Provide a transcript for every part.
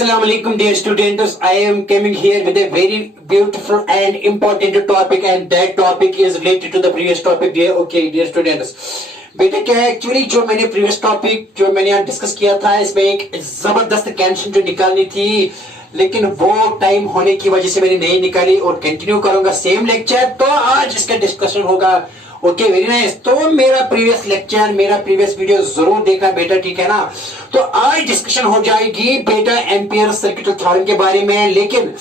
Assalamu alaikum, dear students. I am coming here with a very beautiful and important topic, and that topic is related to the previous topic. Dear students. बेटा क्या है actually जो मैंने previous topic जो मैंने यहाँ discuss किया था इसमें एक जबरदस्त कैंशन जो निकालनी थी, लेकिन वो टाइम होने की वजह से मैंने नहीं निकाली और कंटिन्यू करूंगा सेम लेक्चर। तो आज इसका डिस्कशन होगा। Okay, very nice. तो मेरा प्रीवियस लेक्चर, मेरा प्रीवियस वीडियो जरूर देखना बेटा, ठीक है ना। तो आज डिस्कशन हो जाएगी बेटा एम्पियर सर्किट थ्योरम के बारे में, लेकिन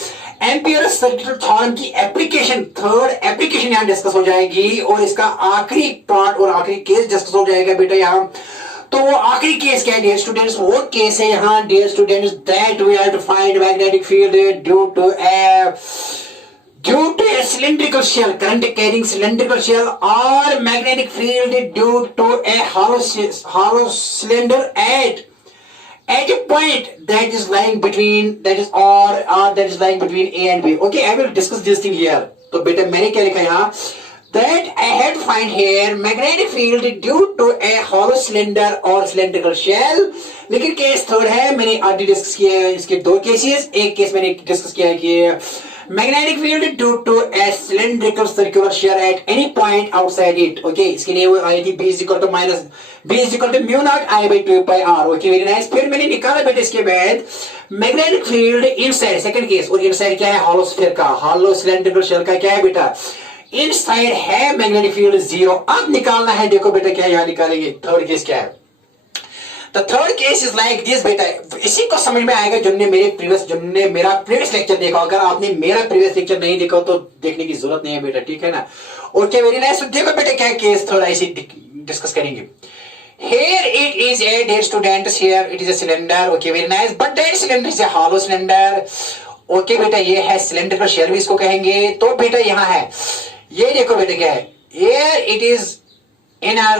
एम्पियर सर्किट थ्योरम की एप्लीकेशन, थर्ड एप्लीकेशन यहाँ डिस्कस हो जाएगी और इसका आखिरी पार्ट और आखिरी केस डिस्कस हो जाएगा बेटा यहाँ। तो वो आखिरी केस क्या है डियर स्टूडेंट्स? वो केस है यहाँ dear students that we have to find magnetic field due to a cylindrical shell, current carrying cylindrical shell, or magnetic field due to a hollow cylinder at a point that is lying between, that is lying between A and B. Okay, I will discuss this thing here. तो बेटा मैंने क्या लिखा यहाँ? That I had to find here magnetic field due to a hollow cylinder or cylindrical shell. लेकिन case third है, मैंने already discuss किया है इसके दो केसेस। एक केस मैंने डिस्कस किया है कि magnetic field due to a cylindrical circular shell at any point outside it. Okay, इसके लिए वो आई थी B is equal to mu naught I by 2 pi r. Okay, very nice. फिर मैंने निकाला बेटा इसके बाद magnetic field inside, second case, और इनसाइड क्या है? हॉलो स्फीयर का, हॉलो सिलेंड्रिकल शेल का क्या है बेटा? इनसाइड है मैग्नेटिक फील्ड 0। अब निकालना है, देखो बेटा क्या यहाँ निकालेंगे। थर्ड केस क्या है? The third case is like this बेटा। इसी को समझ में आएगा जिनने मेरा प्रीवियस लेक्चर देखा। अगर आपने मेरा प्रीवियस लेक्चर नहीं देखा तो देखने की जरूरत नहीं है बेटा, ठीक है ना। Okay, very nice. देखो बेटा क्या केस थोड़ा ऐसे डिस्कस करेंगे। Here it is a dear students, here it is a cylinder. Okay, very nice. But that cylinder is a hollow cylinder. Okay बेटा, ये है सिलेंडर का शेल भी इसको कहेंगे। तो बेटा यहाँ है, ये देखो बेटा क्या है, here it is inner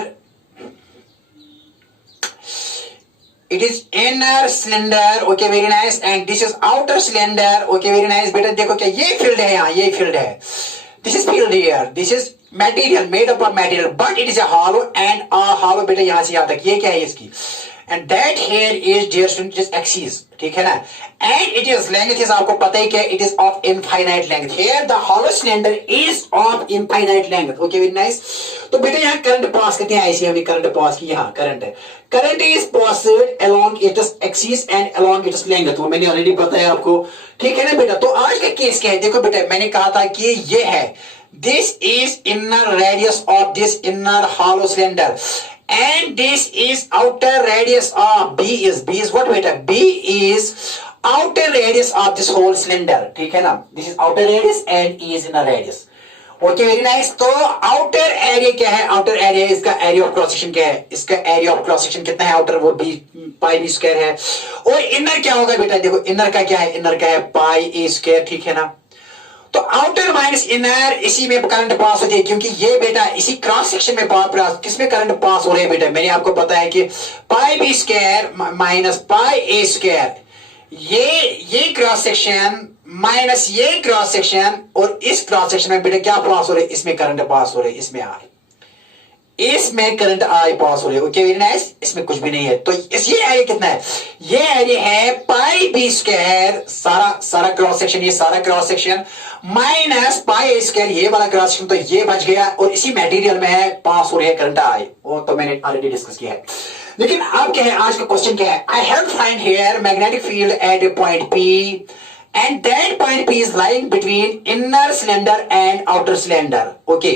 cylinder. Okay, very nice. And this is outer cylinder. Okay, very nice बेटा। देखो क्या ये फील्ड है यहाँ, ये फील्ड है। This is field here. This is material made up of material, but it is a hollow and a hollow बेटा यहाँ से यहाँ तक ये क्या है इसकी? And that here is dear student is axis, ठीक है ना। And it is length is आपको पता ही क्या, it is of infinite length. Here the hollow cylinder is of infinite length. Okay, very nice. तो बेटा यहाँ करंट पास करते हैं, ऐसे हमने करंट पास की, यहाँ करंट है। Current is passed along its axis and along its length। वो मैंने ऑलरेडी बताया आपको, ठीक है ना बेटा। तो आज का केस क्या है? देखो बेटा मैंने कहा था कि ये है, this is inner radius of this inner hollow cylinder. And this is outer radius of B is what बेटा? B is outer radius of this whole cylinder, ठीक है ना। This is outer radius and E is inner radius. Okay, very nice. तो outer area क्या है? outer area इसका area of cross section क्या है? इसका area of cross section कितना है? outer वो B pi B square है। और inner क्या होगा बेटा? देखो inner का क्या है? inner का है pi A square, ठीक है ना। तो आउटर माइनस इनर, इसी में करंट पास होती है, क्योंकि ये बेटा इसी क्रॉस सेक्शन में किसमें करंट पास हो रहे हैं बेटा? मैंने आपको बताया कि पाई B square minus pi a square, ये क्रॉस सेक्शन माइनस ये क्रॉस सेक्शन, और इस क्रॉस सेक्शन में बेटा क्या पास हो रहे? इसमें करंट पास हो रहे, इसमें करंट आई पास हो रही है। Okay, very nice. इसमें कुछ भी नहीं है। तो ये एरिया कितना है? ये एरिया है पाई बी स्क्वायर, सारा क्रॉस सेक्शन, ये सारा cross section minus pi a square, ये वाला क्रॉस सेक्शन। तो ये बच गया, और इसी मटेरियल में है पास हो रही है करंट आई। वो तो मैंने ऑलरेडी डिस्कस किया है। लेकिन अब क्या है, आज का क्वेश्चन क्या है? I have to find here magnetic field at a point P, and that point P is lying between inner cylinder and outer cylinder. Okay,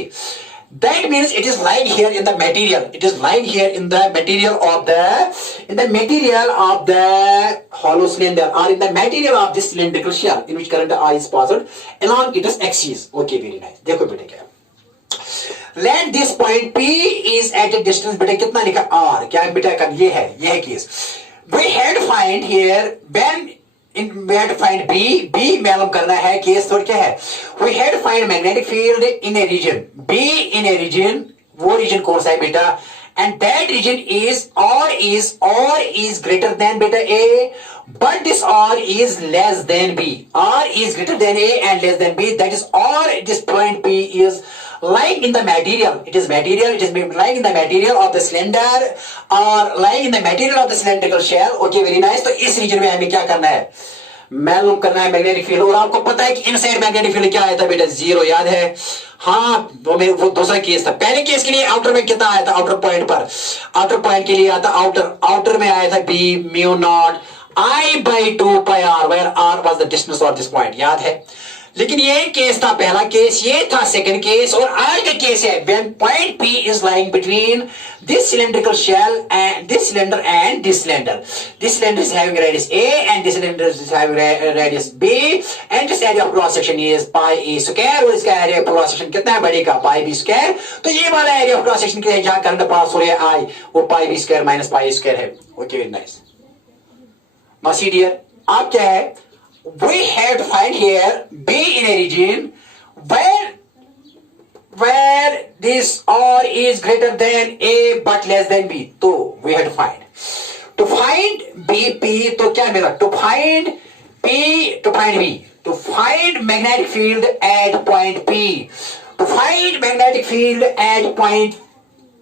that means it is lying here in the material. It is lying here in the material of the hollow cylinder, or in the material of this cylindrical shell in which current I is passed along its axis. Okay, very nice. देखो बेटे क्या है? Let this point P is at a distance बेटे कितना लिखा? R। क्या बेटा का ये है case. We had to find here when we had to find B मालूम करना है। केस थोड़ा क्या है? We had to find magnetic field in a region, B in a region, वो region कौन सा है बेटा? And that region is is greater than बेटा A, but this R is less than B. R is greater than A and less than B. That is R. This point P is lying in the material, it is lying in the material of the cylinder or lying in the material of the cylindrical shell. Okay, very nice. तो इस reason में हमें क्या करना है, मालूम करना है मैग्नेटिक फील्ड। और आपको पता है कि इनसाइड मैग्नेटिक फील्ड क्या आया था बेटा, 0, याद है? हाँ, वो दूसरा केस था। पहले केस के लिए आउटर में कितना आया था, आउटर पॉइंट पर, आउटर पॉइंट के लिए आया था, आउटर में आया था B mu naught I by 2 pi r, where r was the distance of this point, याद है? लेकिन ये केस था पहला केस, ये था सेकंड केस, और आज का केस है when point P is lying between this cylindrical shell and this cylinder and this cylinder. This cylinder is having radius A and this cylinder is having radius B and this area of cross section is pi a square, और इसका area of cross section कितना है बढ़ेगा, pi b square। तो ये वाला area of cross section के जहां करंट पास हो रहा है I, वो pi b square minus pi a square है। Okay, very nice. Now see dear, आप क्या है, we have to find here B in a region where this R is greater than A but less than B. तो we have to find BP, तो क्या मिला, to find B, to find magnetic field at point P, to find magnetic field at point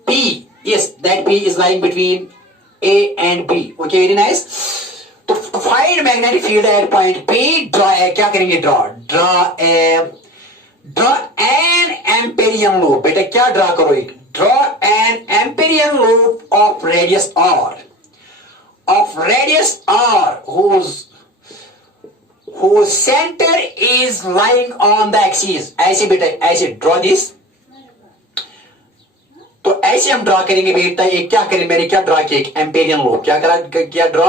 P, yes, that P is lying between A and B. Okay, very nice. To find magnetic field at point P, क्या करेंगे, draw an amperian loop। बेटा क्या draw करो, draw an amperian loop of radius r, whose center is lying on the axis। ऐसे बेटा, ऐसे draw this, तो ऐसे हम ड्रा करेंगे बेटा। एक क्या करें, मैंने क्या ड्रा किया, एक एम्पेरियन लूप, क्या ड्रा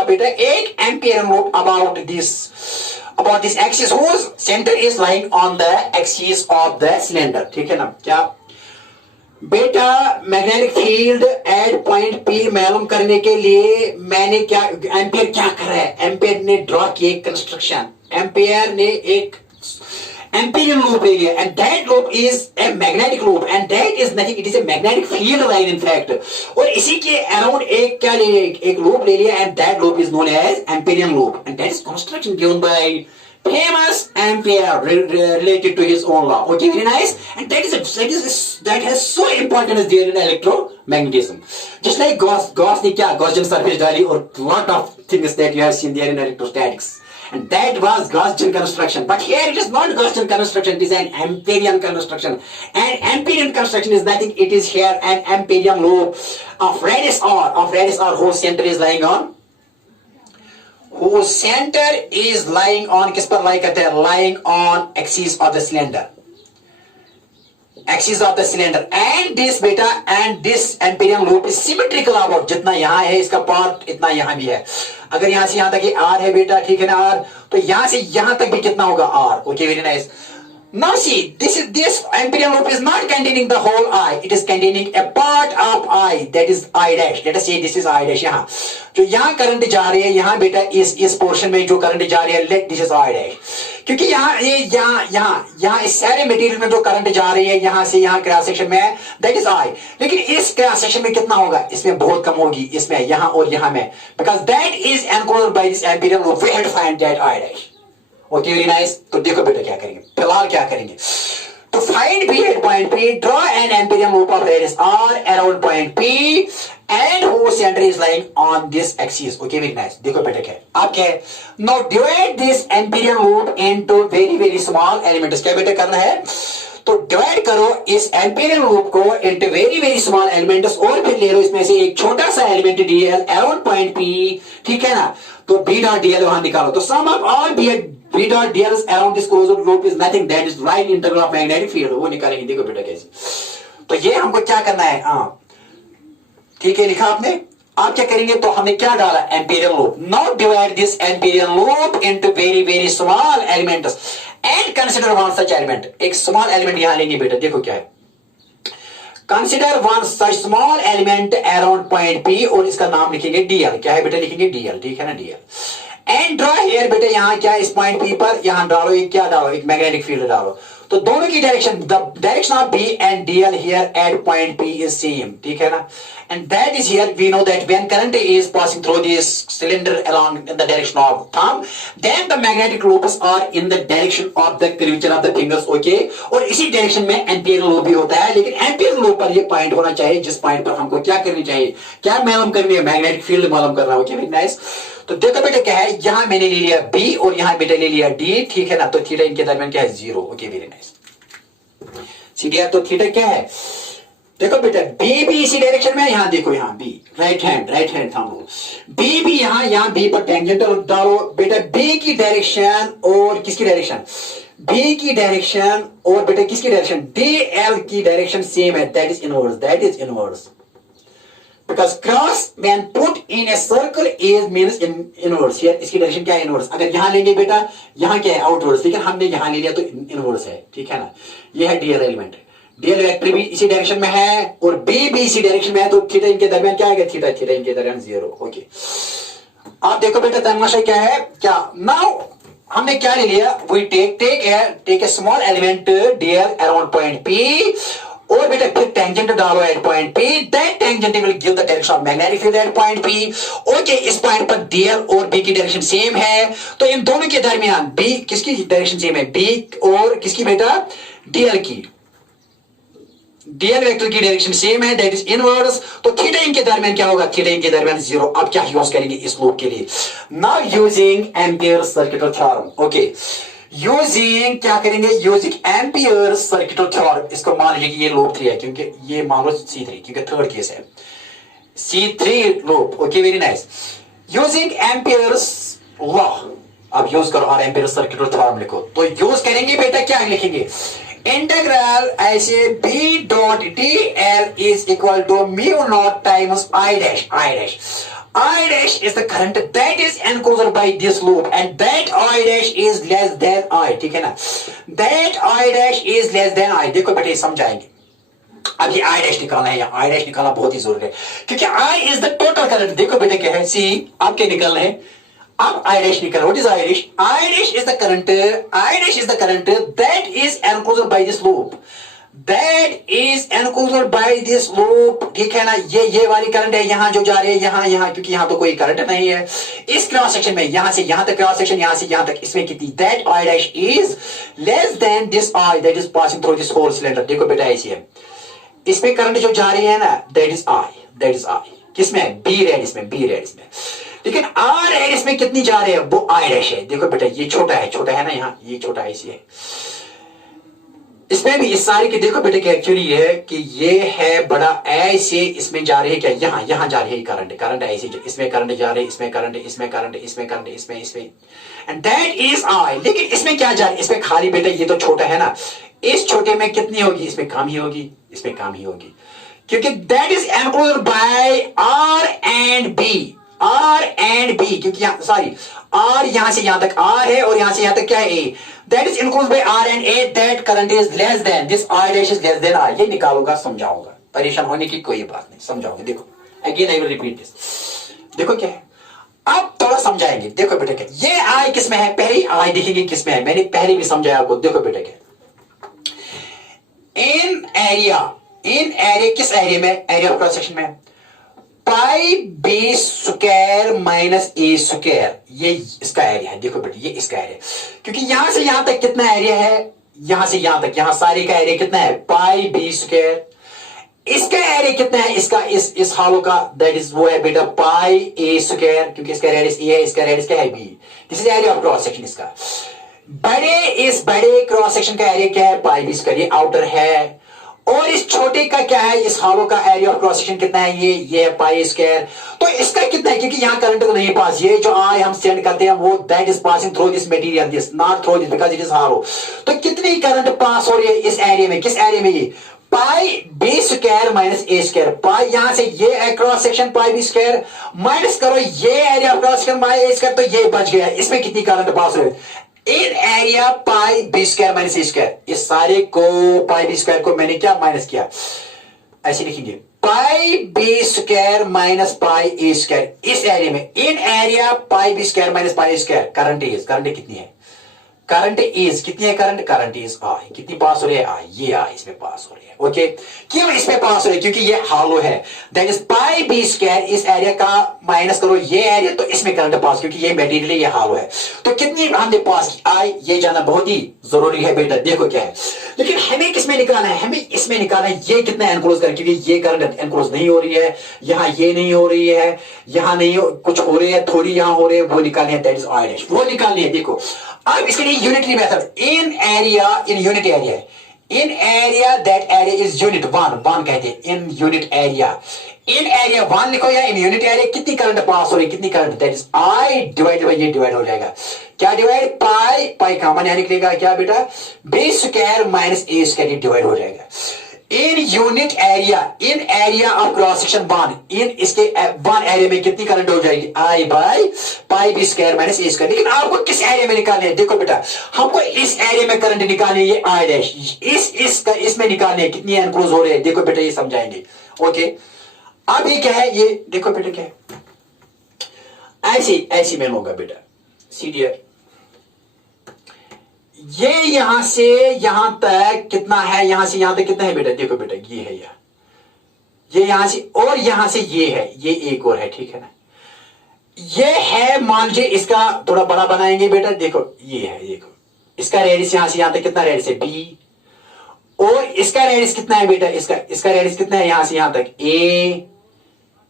बेटा, एक amperian loop about this axis whose centre is lying on the axis of the cylinder. ठीक है ना? क्या बेटा, magnetic field at point P मालूम करने के लिए मैंने क्या, एम्पेयर क्या कर रहा है, एम्पेयर ने ड्रॉ किया कंस्ट्रक्शन, एम्पेयर ने एक Amperian loop ले लिया, and that loop is a magnetic loop, and that is nothing, it is a magnetic field line in fact। और इसी के around एक क्या ले लिया, एक loop ले लिया, and that loop is known as Amperian loop, and that is construction given by famous Ampere related to his own law। Okay, very nice, and that has so importance there in electromagnetism। Just like Gauss ने क्या Gaussian surface डाली, और lot of things that you have seen there in electrostatics, and that was Gaussian construction, but here it is not Gaussian construction, it is an Amperian construction, and Amperian construction is nothing, it is here an Amperian loop of radius r, whose center is lying on, किस पर lie करते हैं, lying on axis of the cylinder, and this beta, and this Amperian loop is symmetrical about, जितना यहाँ है इसका part इतना यहाँ भी है। अगर यहाँ से यहाँ तक ये R है बेटा, ठीक है ना, R, तो यहाँ से यहाँ तक भी कितना होगा, R। Okay, very nice. Now see, this Amperian loop is not containing the whole I. It is containing a part of I, that is I dash. Let us say this is I dash. यहाँ जो यहाँ current जा रही है, यहाँ बेटा इस portion में जो करंट जा रही है, let this is I dash। क्योंकि यहाँ इस सारे मटेरियल में जो करंट जा रही है यहाँ से यहाँ क्रॉस सेक्शन में, that is I। लेकिन इस क्रॉस सेक्शन में कितना होगा, इसमें बहुत कम होगी, इसमें यहाँ और यहाँ में, because that is enclosed by this Amperian loop। We have to find that I dash। Okay, very nice. तो देखो बेटा क्या करेंगे, फिलहाल क्या करेंगे, to find B at point P, draw an Amperian loop of radius R around point P and whose center is lying on this axis। Okay, very nice। देखो बेटा क्या है, आप क्या है, now divide this Amperian loop into very very small elements। क्या बेटा करना है, तो डिवाइड करो इस Amperian loop को into very very small elements, और फिर ले लो इसमें से एक छोटा सा element dl around point P। ठीक है ना, तो B dot dl वहां निकालो, तो sum of all B dot dl around this closed loop is nothing, that is right integral of magnetic field। वो निकालेंगे, देखो बेटा कैसे। तो ये हमको क्या करना है, हाँ ठीक है, लिखा आपने। आप क्या करेंगे, तो हमने क्या डाला, Amperian loop। Now divide this Amperian loop into very very small elements and consider one such element। एक small element यहां लेंगे बेटा, देखो क्या है, consider one such small element around point P, और इसका नाम लिखेंगे dl। क्या है बेटा, लिखेंगे dl। ठीक है ना, dl। एंड ड्रॉ हियर बेटा, यहाँ क्या इस पॉइंट P पर यहाँ डालो, एक क्या डालो, एक मैग्नेटिक फील्ड डालो। तो दोनों की direction, the direction of B and DL here at point P is same, ठीक है ना, and that is here we know that when current is passing through this cylinder along in the direction of thumb, then the magnetic loops are in the direction of the curvature of the fingers, okay, और इसी direction में ampere loop भी होता है, लेकिन ampere loop पर ये point होना चाहिए जिस पॉइंट पर हमको क्या करनी चाहिए, क्या मालूम करनी है, मैग्नेटिक फील्ड मालूम करना है, ओके वेरी नाइस। तो देखो बेटा क्या है, यहां मैंने ले लिया बी और यहां बेटा ले लिया डी, ठीक है ना, तो थीटा इनके दरमियान क्या है, जीरो, ओके वेरी नाइस। सीधे तो थीटा क्या है, देखो बेटा बी भी इसी डायरेक्शन में, यहां देखो, यहां B right hand thumb rule, B भी यहां बी पर टेंजेंटल डालो बेटा, बी की डायरेक्शन और किसकी डायरेक्शन, बी की डायरेक्शन और बेटा किसकी डायरेक्शन, डी एल की डायरेक्शन सेम है, that is inverse because cross when put in a circle is means inverse, here इसकी डायरेक्शन क्या है, इनवर्स। अगर यहां लेंगे बेटा, यहां क्या है, आउटवर्ड्स, लेकिन हमने यहां ले लिया तो इनवर्स है, ठीक है ना, ये है डीएल एलिमेंट, डीएल वेक्टर भी इसी डायरेक्शन में है और बी भी इसी डायरेक्शन में है, तो थीटा इनके दरमियान क्या आएगा, थीटा इनके दरमियान जीरो, ओके। आप देखो बेटा तमाशा क्या है, क्या नाउ हमने क्या ले लिया, we take a small element DL around point P, और बेटा फिर टेंजेंट डालो at point P, that tangent will give the direction of magnetic field at point P, okay. इस पॉइंट पर डीएल और बी की डायरेक्शन सेम है, तो इन दोनों के दरमियान बी किसकी डायरेक्शन सेम है, बी और किसकी बेटा, डीएल की, डीएल वेक्टर की डायरेक्शन सेम है, दैट इज इनवर्स, तो थीटा इनके दरमियान क्या होगा, थीटा इनके दरमियान जीरो। अब क्या यूज करेंगे इस लूप के लिए, now using ampere circuit theorem, okay, using क्या करेंगे, यूजिंग एम्पियर सर्किट थ्योरम, इसको मान लीजिए कि ये लूप 3 है, क्योंकि ये मान लो C3, क्योंकि थर्ड केस है C3 loop, okay very nice. Using Ampere's law, अब यूज करो और एम्पियर सर्किट थ्योरम लिखो, तो यूज करेंगे बेटा क्या लिखेंगे, इंटीग्रल ऐसे B dot D L is equal to mu naught times I dash, I dash is the current that is enclosed by this loop and that I dash is less than I, ठीक है ना, that I dash is less than I। देखो बेटे समझाएंगे, अब ये I dash निकालना है, I dash निकालना बहुत ही जरूरी है, क्योंकि I is the total current। देखो बेटे क्या है, सी आपके निकालना है, अब I dash निकालना, what is I dash? I dash is the current that is enclosed by this loop, that is enclosed by this loop, ठीक है ना, ये वाली करंट है, यहां जो जा रही है, यहां क्योंकि यहां तो कोई करंट नहीं है, इस क्रॉस सेक्शन में यहां से यहां तक क्रॉस सेक्शन, यहां से यहां तक, इसमें कितनी, that I dash is less than this I that is passing through this whole cylinder। देखो बेटा ऐसी है, इसमें करंट जो जा रही है ना, that is I, किसमें, B रेड इसमें, लेकिन R रेड इसमें कितनी जा रही है, वो I dash है। देखो बेटा ये छोटा है ना, यहाँ ये छोटा ऐसी है, इसमें भी इस सारी की देखो बेटे क्या एक्चुअली है कि ये है बड़ा ऐसे, इसमें जा रही है क्या, यहां जा रही है करंट ऐसे, इसमें करंट जा रही है, इसमें करंट, इसमें एंड दैट इज आई। लेकिन इसमें क्या जा रही है, इसमें खाली बेटा ये तो छोटा है ना, इस छोटे में कितनी होगी, इसमें कम ही होगी, क्योंकि that is enclosed by R and B, क्योंकि आर यहां से यहां तक आर है और यहां से यहां तक क्या है, ए, that is enclosed by R and A, that current is less than this I dash is less than I। ये निकालूंगा, समझाऊंगा, परेशान होने की कोई बात नहीं, समझाऊंगा। देखो again I will repeat this, देखो क्या है, अब थोड़ा समझाएंगे। देखो बेटा क्या, ये I किसमें है, पहली I देखेंगे किसमें है, मैंने पहले भी समझाया आपको। देखो बेटा क्या, इन एरिया किस एरिया में, एरिया ऑफ क्रॉस सेक्शन में, पाई बी स्क्वायर माइनस ए स्क्वायर, ये इसका एरिया है। देखो बेटा ये इसका एरिया, क्योंकि यहां से यहां तक कितना एरिया है, यहां से यहां तक, यहां सारे का एरिया कितना है, पाई बी स्क्वायर। इसका एरिया कितना है, इसका इस हालो का, दैट इज वो है बेटा पाई ए स्क्वायर, क्योंकि इसका रेडियस ए है, इसका रेडियस क्या है, B. This is area of cross section. इसका इस बड़े क्रॉस सेक्शन का एरिया क्या है, पाई बी स्क्वायर, ये आउटर है। और इस छोटे का क्या है, इस हालो का एरिया ऑफ क्रॉस सेक्शन कितना है, ये पाई स्क्वायर। तो इसका कितना है, क्योंकि यहां करंट तो नहीं पास, ये जो आई हम सेंड करते हैं वो that is passing through this material, this not through this because it is hollow. तो कितनी करंट पास हो रही है इस एरिया में, किस एरिया में, ये पाई बी स्क्वायर माइनस ए स्क्वायर। पाई यहां से ये है क्रॉस सेक्शन पाई बी स्क्वायर, माइनस करो ये area of cross section by A square, तो ये बच गया। इसमें कितनी करंट पास हो रही है, in area pi B square minus A square. इस सारे को पाई बी स्क्वायर को मैंने क्या माइनस किया, ऐसे लिखेंगे pi B square minus pi a square. इस एरिया में in area pi B square minus pi square current कितनी है, करंट इज कितनी है, करंट करंट इज आई, कितनी पास हो रही है, आई, ये आई इसमें पास हो रही है। ओके, क्यों इसमें पास हो रही है, क्योंकि ये हॉलो है, that is pi B square, इस एरिया का माइनस करो ये एरिया, तो इसमें करंट पास, क्योंकि ये मटेरियल ये हॉलो है, तो कितनी हमने पास की, आई, ये जाना बहुत ही जरूरी है बेटा। देखो क्या है, लेकिन हमें किसमें निकालना है, हमें इसमें निकालना है ये कितना एनक्लोज कर, क्योंकि ये करंट एनक्लोज नहीं हो रही है, यहाँ ये नहीं हो रही है, यहाँ नहीं कुछ हो रही है, थोड़ी यहाँ हो रही है, वो निकालनी है, दैट इज आई डैश, वो निकालनी है। देखो अब इसके लिए unitary method, in area, in unit area, in area that area is unit one, one कहते हैं इन unit area, in area one लिखो या इन यूनिट एरिया कितनी करंट पास हो रही है, कितनी current, that is I divide bye ये डिवाइड हो जाएगा, क्या डिवाइड, पाई, पाई कॉमन यहां निकलेगा, क्या बेटा, बी स्क्वायर माइनस ए स्क्वायर डिवाइड हो जाएगा। In unit area, in area of cross section one, in इसके वन एरिया में कितनी करंट हो जाएगी, I by pi B square minus A square. लेकिन आपको किस एरिया में निकालने है, देखो बेटा हमको इस एरिया में करंट निकालनी है, ये आई डैश, इसमें निकालने है, कितनी एनक्लोज हो रही है, देखो बेटा ये समझाएंगे। ओके, अब ये क्या है, ये देखो बेटा क्या है, ऐसे ऐसे में होगा बेटा, सीडियर, ये यहां से यहां तक कितना है, यहां से यहां तक कितना है बेटा, देखो बेटा ये है, ये यहां से और यहां से ये है, ये एक और है, ठीक है ना, ये है, मान लीजिए इसका थोड़ा बड़ा बनाएंगे बेटा, देखो ये है, देखो इसका रेडियस यहां से यहां तक कितना रेडियस है, बी, और इसका रेडियस कितना है बेटा, इसका रेडियस कितना है, यहां से यहां तक ए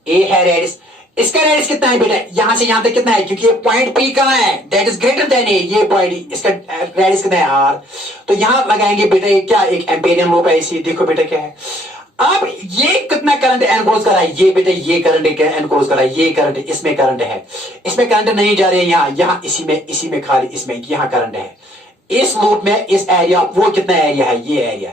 है रेडियस, इसका रेडियस कितना है बेटा, यहां से यहां तक कितना है, क्योंकि ये पॉइंट पी कहां है, दैट इज ग्रेटर देन ए, ये पॉइंट, इसका रेडियस कितना है, आर, तो यहां लगाएंगे बेटा ये क्या, एक एम्पेरियन लूप है इसी, देखो बेटा क्या है, अब ये कितना करंट एनक्लोज करा है, ये बेटा ये करंट एनक्लोज करा है, ये करंट, इसमें करंट है, इसमें करंट नहीं जा रही है, यहां इसी में खाली, इसमें यहां करंट है, इस लूप में, इस एरिया, वो कितना एरिया है, ये एरिया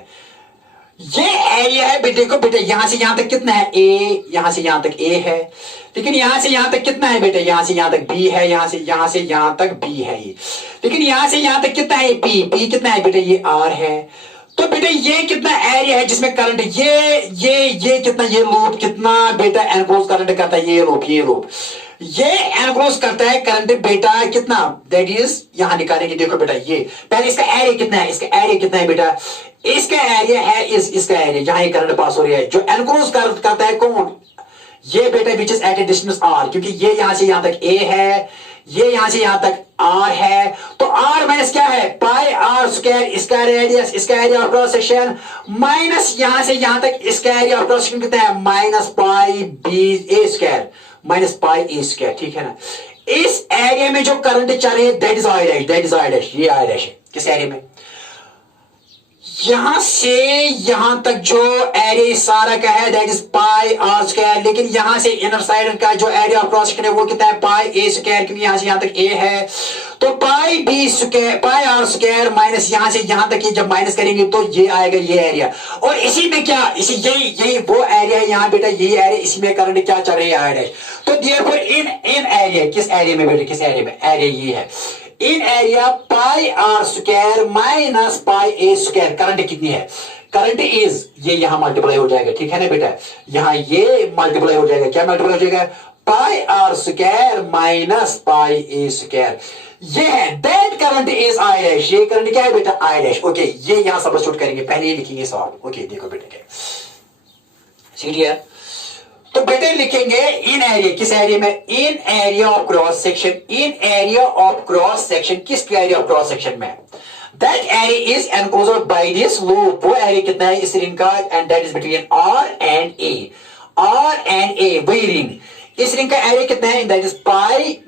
है बेटे, देखो बेटे यहां से यहां तक कितना है, ए, यहां से यहां तक ए है, लेकिन यहां से यहां तक कितना है बेटे, यहां से यहां तक बी है, यहां से यहां तक बी है ये, लेकिन यहां से यहां तक कितना है, पी कितना है बेटे, ये आर है, तो बेटे ये कितना एरिया है जिसमें करंट, ये कितना, ये लूप कितना बेटा एनक्लोज करंट करता है, ये लूप ये एनक्लोज करता है करंट बेटा कितना, दैट इज यहां निकालेंगे, देखो बेटा ये पहले इसका एरिया कितना है, इसका एरिया कितना है बेटा, इसका एरिया है इसका एरिया जहां ये करंट पास हो रही है, जो एनक्लोज करता है कौन, ये बेटा which is at a distance R, क्योंकि ये यहां से यहां तक ए है, ये यहां से यहां तक आर है, तो आर माइनस क्या है, पाई आर स्क्वायर, इसका रेडियस, इसका area of cross section, minus यहां से यहां तक इसका एरिया ऑफ क्रॉस सेक्शन कितना है, minus pi B A square, minus pi a square, ठीक है ना। इस एरिया में जो करंट चल रही है दैट इज आई डैश, ये आई डैश है, किस एरिया में, यहां से यहां तक जो एरिया सारा का है that is pi are square, लेकिन यहां से इनर साइड का जो एरिया ऑफ क्रॉस सेक्शन है वो कितना है, पाई ए स्क्वायर, क्योंकि यहां से यहां तक ए है, तो pi B square, pi are square minus यहां से यहां तक ये जब माइनस करेंगे तो ये आएगा ये एरिया, और इसी में क्या, इसी यही वो एरिया है यहां बेटा, यही एरिया, इसी में करंट क्या चल रही है, आई डैश, तो देयरफॉर इन एरिया, किस एरिया में बेटा, किस एरिया में, एरिया ये है, in area pi are square minus pi a square, current कितनी है, करंट इज, ये यहां मल्टीप्लाई हो जाएगा, ठीक है ना बेटा, यहां ये मल्टीप्लाई हो जाएगा, क्या मल्टीप्लाई हो जाएगा, pi are square minus pi a square, ये है that current is I dash, ये करंट क्या है बेटा, आई डैश। ओके, ये यहां सब्स्टिट्यूट करेंगे, पहले ये लिखेंगे सॉल्व। ओके देखो बेटा क्या सीरियर, तो बेटे लिखेंगे इन एरिया, किस एरिया में, in area of cross section, in area of cross section, किस एरिया ऑफ क्रॉस सेक्शन में, that area is enclosed by this loop, वो एरिया कितना है इस रिंग का, and that is between r and a, वही ring, इस ring का एरिया कितना है, that is pi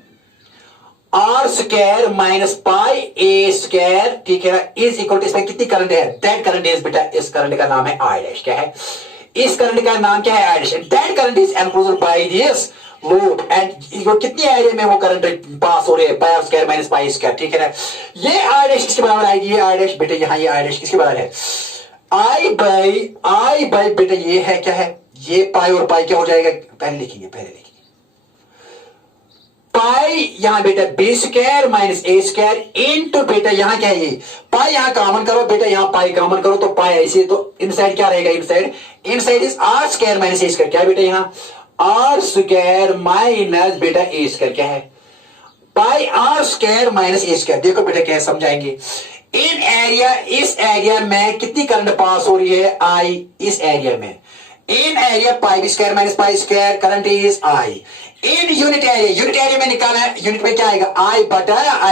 are square minus pi a square, ठीक है ना, इज इक्वल टू, इसमें कितनी करंट है, दैट करंट इज बेटा, इस करंट का नाम है आई डैश, क्या है, इस करंट का नाम क्या है, I dash, that current is enclosed by this loop, and कितनी एरिया में वो करंट पास हो रही है, pi are square minus pi square, ठीक है ना, ये आई डैश किसके बराबर आएगी, ये आई डैश बेटा, यहां ये आई डैश किसके बराबर है, आई बाई बेटा ये है क्या है, ये पाई और पाई क्या हो जाएगा, पहले लिखेंगे, पाई यहां बेटा बी स्क्वायर माइनस ए स्क्वायर इनटू बेटा यहां क्या है, ये पाई यहां कॉमन करो बेटा, यहां पाई कॉमन करो तो पाई ऐसे, तो इनसाइड क्या रहेगा, inside is R square minus A square, क्या बेटा यहां आर स्क्वायर माइनस बेटा ए स्क्वायर, क्या है pi are square minus A square. देखो बेटा क्या समझाएंगे। इन एरिया, इस एरिया में कितनी करंट पास हो रही है? आई। इस एरिया में in area pi B square minus pi square, current is I. In unit area में निकाला है, यूनिट में क्या आएगा? आई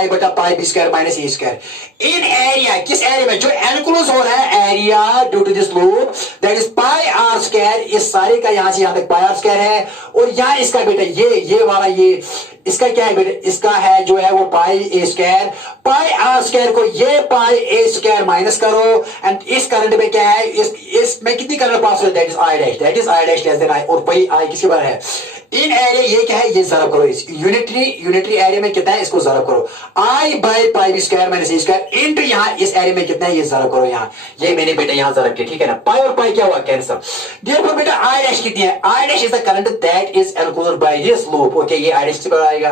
बटा pi B square minus A square. In area, किस एरिया में? जो एनक्लोज हो रहा है area due to this loop, that is pi are square. इस सारे का यहां से यहां तक पाई आर स्क्वायर है, और यहां इसका बेटा ये वाला, ये इसका क्या है बेटा? इसका है जो है वो पाई a square. Pi are square को ये पाई ए स्क्वायर माइनस करो, एंड इस करंट में क्या है? इसमें कितनी करंट पास हो रही है? That is I dash less than I. और वही आई किसके बराबर है? इन एरिया ये क्या है? ये जरब करो, इस यूनिटरी एरिया में कितना है? इसको जरब करो। I by pi B square minus A square into यहां इस एरिया में कितना है? ये जरब करो यहां। ये मैंने बेटा यहां जरब किया, ठीक है ना? पाई और पाई क्या हुआ? कैंसिल। देखो बेटा आई डैश कितनी है? I dash is the current that is enclosed by this loop. Okay, ये आई डैश से बड़ा आएगा।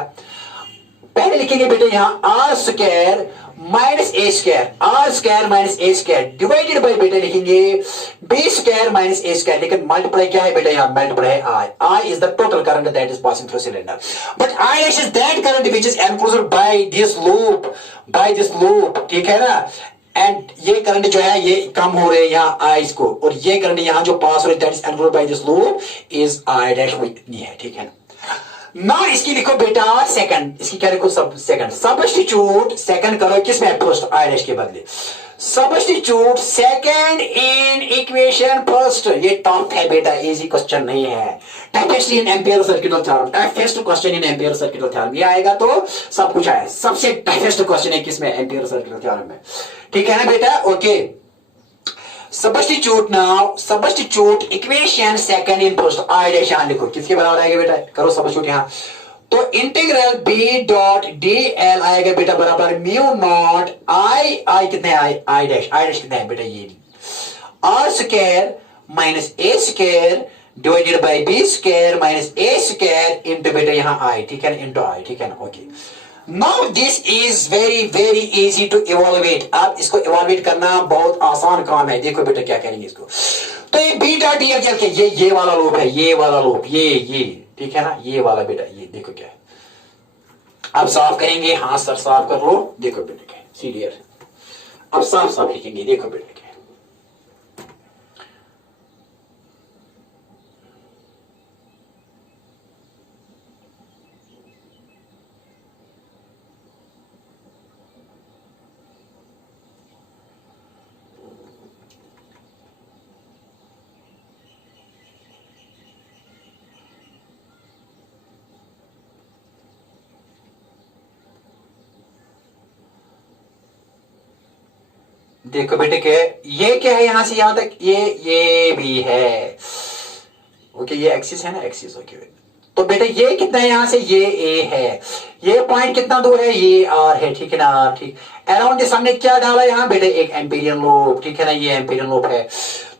पहले लिखेंगे बेटा यहां are square minus A square, r square minus A square divided by बेटा लिखेंगे बी स्क्वायर माइनस ए स्क्वायर। लेकिन मल्टीप्लाई क्या है बेटा? यहां मल्टीप्लाई है I. I is the total current that is passing through cylinder, but I dash is that current which is enclosed by this loop, ठीक है ना? एंड ये करंट जो है ये कम हो रहे हैं यहाँ आईज को, और ये करंट यहाँ जो पास हो रही है that is enclosed by this loop is I dash, वो इतनी है, ठीक है ना? ना इसकी लिखो बेटा सेकंड, इसकी क्या लिखो? सब सेकंड। सब्स्टिट्यूट सेकंड करो किसमें? फर्स्ट, आई डैश के बदले substitute second in equation first. ये टफ है बेटा, इजी क्वेश्चन नहीं है। Toughest in ampere circuital theorem, toughest question in ampere circuital theorem. ये आएगा तो सब कुछ आया। सबसे टफेस्ट क्वेश्चन है किसमें? एम्पियर सर्किटल थ्योरम में, ठीक है ना बेटा? Okay, substitute equation second in first, I dash यहां लिखो। किसके बराबर आएगा बेटा? करो सब्स्टिट्यूट यहां। तो integral B dot D L आएगा बेटा बराबर म्यू नॉट आई कितने? आई डैश कितने है बेटा? ये R square minus A square divided by B square minus A square into बेटा यहां आई, ठीक है ना? इंटू आई, ठीक है ना? Okay, now this is very easy to evaluate. आप इसको इवॉल्वेट करना बहुत आसान काम है। देखो बेटा क्या करेंगे इसको। तो ये बीटा डी एल के ये वाला लूप है, ये वाला लूप, ये ठीक है ना? ये वाला बेटा, ये देखो क्या है। अब साफ करेंगे। हाँ सर साफ कर लो। देखो बेटा क्या है, सीरियर। अब साफ लिखेंगे। देखो बेटा क्या है। देखो बेटे क्या है, ये क्या है? यहां से यहां तक ये भी है। ओके, ये एक्सिस है ना, एक्सिस। ओके, तो बेटे ये कितना है? यहां से ये ए है। ये पॉइंट कितना दूर है? ये आर है, ठीक है ना? ठीक। अराउंड दिस हमने क्या डाला यहां बेटे? एक एम्पीरियन लूप, ठीक है ना? ये एम्पीरियन लूप है।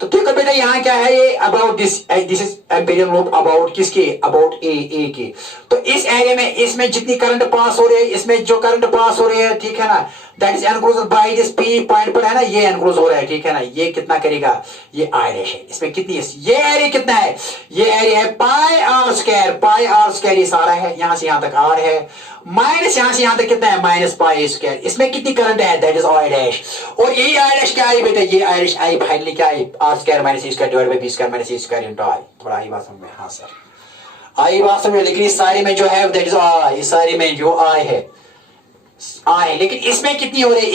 तो देखो बेटा यहां क्या है? ये about this is Amperian loop about किसके? अबाउट ए के। तो इस एरिया में इसमें जितनी करंट पास हो रही है, इसमें जो करंट पास हो रही है, ठीक है ना? That is enclosed by this P point पर है ना? ये एनक्लोज हो रहा है, ठीक है ना? ये कितना करेगा? ये आई डैश है। इसमें कितनी है? ये एरिया कितना है? ये एरिया है पाई आर स्क्वायर। ये सारा है, यहां से यहां तक आर है, माइनस यहां से यहां तक कितना है? Minus pi square. इसमें कितनी करंट है? That is I dash. और ये आई डैश क्या आई बेटा? ये आई डैश आई फाइनली क्या I? R square minus A square divided by B square minus A square into I. थोड़ा आई बात समझ में? हाँ सर आई बात समझ में। लेकिन इस सारी में जो है दैट इज आई, इस सारी में जो आई है आई, लेकिन इसमें कितनी हो रही है?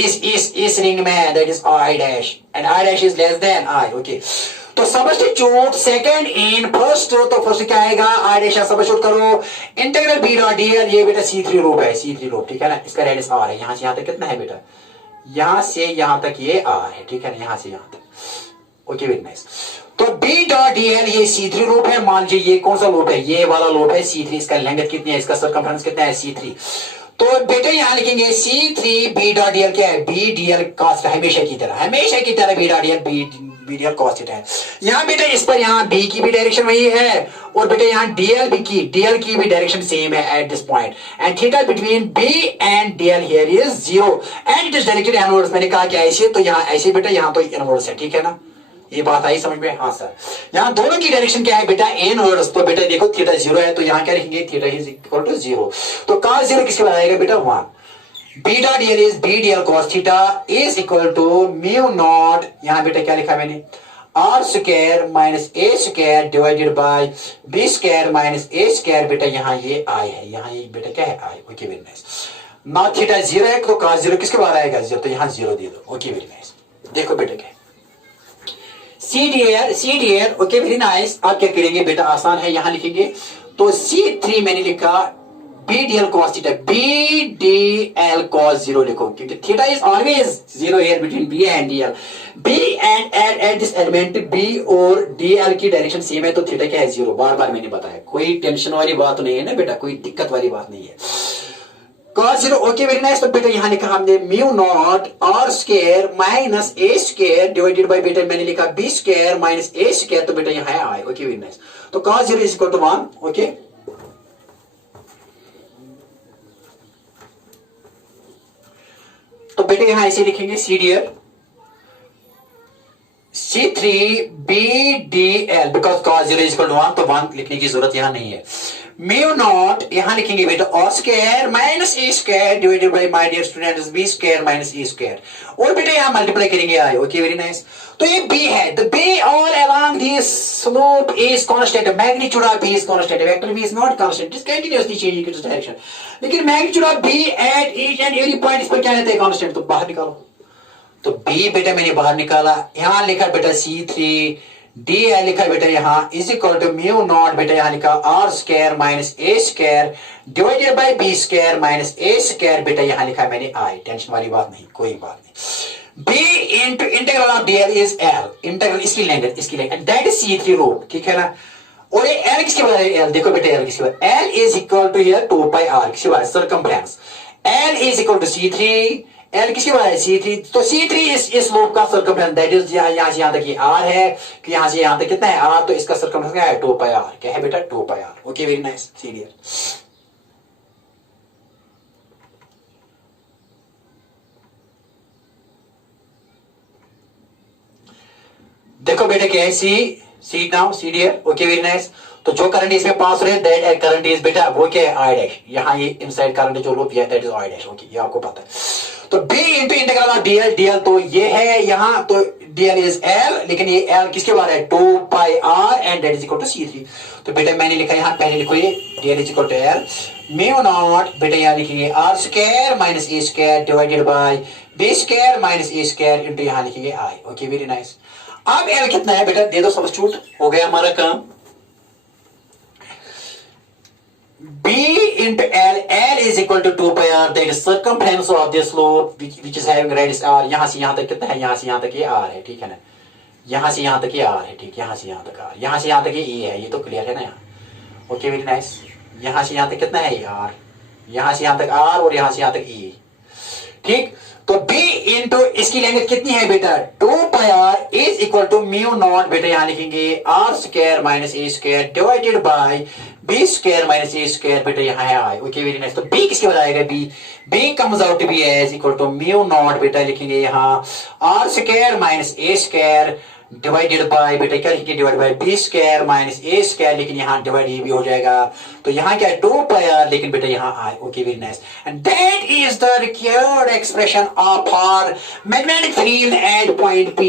इस रिंग में that is I dash, and I dash is less than I. Okay, तो सब्स्टिट्यूट सेकंड इन फर्स्ट। तो फर्स्ट क्या आएगा? आई डैश सब्स्टिट्यूट करो। इंटीग्रल बी डॉट डीएल, ये बेटा C3 लूप है, C3 लूप, ठीक है ना? इसका रेडियस आर है। यहां से यहां तक कितना है बेटा? यहां से यहां तक ये आर है, ठीक है ना? यहां से यहां तक। Okay, very nice. तो बी डॉट डीएल ये C3 लूप है। मान लीजिए ये कौन सा लूप है? ये वाला लूप है C3। इसका लेंथ कितनी है? इसका सर्कमफ्रेंस कितना है? C3। तो बेटे यहां लिखेंगे C3 बी डॉट डीएल क्या है? बी डीएल कॉस, हमेशा की तरह B dot DL B DL cos theta है। यहां बेटे इस पर यहां बी की भी डायरेक्शन वही है, और बेटे यहां डीएल की भी डायरेक्शन सेम है at this point, and theta between B and DL here is 0 and it is directed inverse. मैंने कहा कि ऐसे, तो यहां ऐसे बेटा, यहां तो इनवर्स है, ठीक है ना? ये बात आई समझ में? हाँ सर। यहाँ दोनों की डायरेक्शन क्या है बेटा? इनवर्स। तो बेटा देखो थीटा 0 है तो यहाँ क्या लिखेंगे? Theta is equal to 0। तो cos 0 किसके बाद आएगा बेटा? 1। b dot dl is b dl cos theta is equal to mu naught, यहाँ बेटा क्या लिखा मैंने? R square minus A square divided by B square minus A square. बेटा यहाँ ये आई है, यहाँ ये बेटा क्या है? आई। Okay very nice. ना थीटा 0 है तो cos 0 किसके बाद आएगा? 0। तो यहाँ 0 दे दो। Okay very nice. देखो बेटा क्या सी डी एर। Okay very nice. आप क्या करेंगे बेटा? आसान है, यहां लिखेंगे तो C3 मैंने लिखा B D L cos theta, B D L cos 0 लिखो क्योंकि theta is always 0 here between B and D L. B and at this element B और डी एल की डायरेक्शन सेम है तो थीटा क्या है? 0। बार बार मैंने बताया, कोई टेंशन वाली बात नहीं है ना बेटा, कोई दिक्कत वाली बात नहीं है। cos 0। Okay very nice. तो बेटा यहां लिखा हमने mu naught r square minus A square divided by बेटा मैंने लिखा बी स्क्वायर माइनस ए स्क्वायर। तो बेटा यहां है आई। Okay very nice. तो cos 0 is equal to 1। Okay, तो बेटा यहां ऐसे लिखेंगे सी डी एर C3 BDL because cos 0 is equal to 1 तो 1 लिखने की जरूरत यहां नहीं है। म्यू नॉट यहां लिखेंगे बेटा R square minus A square divided by my dear students B square minus A square और बेटा यहां मल्टीप्लाई करेंगे आई। Okay very nice. तो ये b है, the b all along this slope is constant, magnitude of b is constant, vector b is not constant, it is continuously changing its direction, लेकिन magnitude of b at each and every point इस पर क्या रहता है? constant। तो बाहर निकालो। तो b बेटा मैंने बाहर निकाला, यहां लिखा बेटा C3 डी लिखा बेटा यहां is equal to mu naught बेटा यहां लिखा R square minus A square divided by B square minus A square. बेटा यहां लिखा मैंने आई। टेंशन वाली बात नहीं, कोई बात नहीं। b into integral of dl is l, integral इसकी length that is C3 root, ठीक है ना। और ये l किसके बाद है? l देखो बेटा l किसके बाद? l is equal to here 2 pi r किसके बाद? Circumference. l is equal to C3, L किसके बाद है? C3। तो C3 इस लोब का सर्कमफ्रेंस दैट इज यहां से यहां तक ये R है कि यहां से यहां तक कितना है? R। तो इसका सर्कमफ्रेंस क्या है? 2 पाई R। क्या है बेटा? 2 pi R। Okay very nice. सीरियर देखो बेटा क्या है? सी नाउ सीरियर। Okay very nice. तो जो करंट इसमें पास हो रहा है दैट करंट इज बेटा वो क्या है? I dash. यहां ये इनसाइड करंट जो लूप है that is I dash. Okay ये आपको पता है। तो b into integral of dl तो ये है यहां, तो dl इज l, लेकिन ये l किसके बारे है? 2 pi r and that is equal to C3। तो बेटा मैंने लिखा यहां, पहले लिखो ये dl is equal to l mu naught बेटा यहां लिखेंगे r square minus a square divided by b square minus a square into यहां लिखेंगे i। Okay very nice. अब l कितना है बेटा? दे दो सब्स्टिट्यूट, हो गया हमारा काम। b into L is equal to 2 pi r, that is circumference of this slope which is having radius r। यहां से यहां तक कितना है? यहां से यहां तक ये r है, ठीक है ना। यहां से यहां तक ये r है, ठीक। यहां से यहां तक r, यहां से यहां तक ये e है, ये तो क्लियर है ना यहाँ। Okay very nice. यहां से यहां तक कितना है? ये r, यहां से यहां तक r और यहां से यहां तक e, ठीक। तो b इंटू इसकी लेंथ कितनी है बेटा? 2 pi r is equal to mu naught बेटा यहां लिखेंगे r square minus a square divided by b square minus a square. बेटा यहां है i। Okay very nice. तो b किसके बाद आएगा? b comes out to B as equal to mu naught बेटा लिखेंगे यहां r square minus a square divided by बेटा क्या लिखेंगे? Divide by b square minus a square, लेकिन यहां डिवाइड ये भी हो जाएगा तो यहां क्या है? 2 पाई r, लेकिन बेटा यहां i। Okay very nice. And that is the required expression of our magnetic field at point p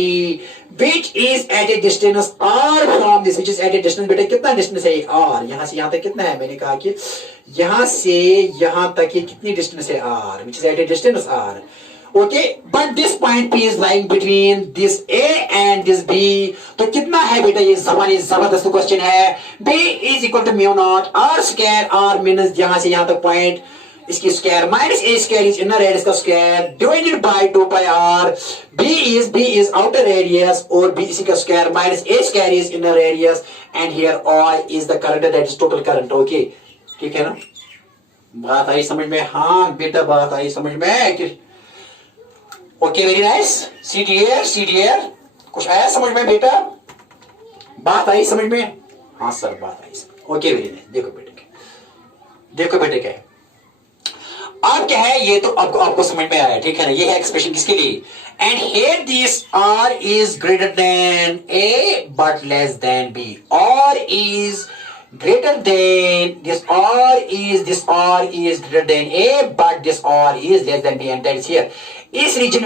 which is at a distance r from this, which is at a distance बेटा कितना distance है? r। यहां से यहां तक कितना है? मैंने कहा कि यहां से यहां तक ये कितनी डिस्टेंस है? r, which is at a distance r। Okay, but this point P is lying between this A and this B। तो कितना है बेटा? ये जबरदस्त क्वेश्चन है। B is equal to mu naught R square, R means यहां से यहां तक पॉइंट इसकी square minus A square is inner radius का square divided by 2 pi R। B is outer radius और B इसी का square minus A square is inner radius and here I is the current, that is total current। Okay ठीक है ना? बात आई समझ में? हाँ बेटा बात आई समझ में। Okay very nice. सीडीएर कुछ आया समझ में बेटा? बात आई समझ में? हाँ सर बात आई। Okay very nice. देखो बेटे क्या है? अब क्या है? ये तो आपको समझ में आया, ठीक है ना। ये है एक्सप्रेशन किसके लिए? and here this R is greater than A but less than B. R is greater than this R is greater than A but this R is less than B, and that is here. इस reason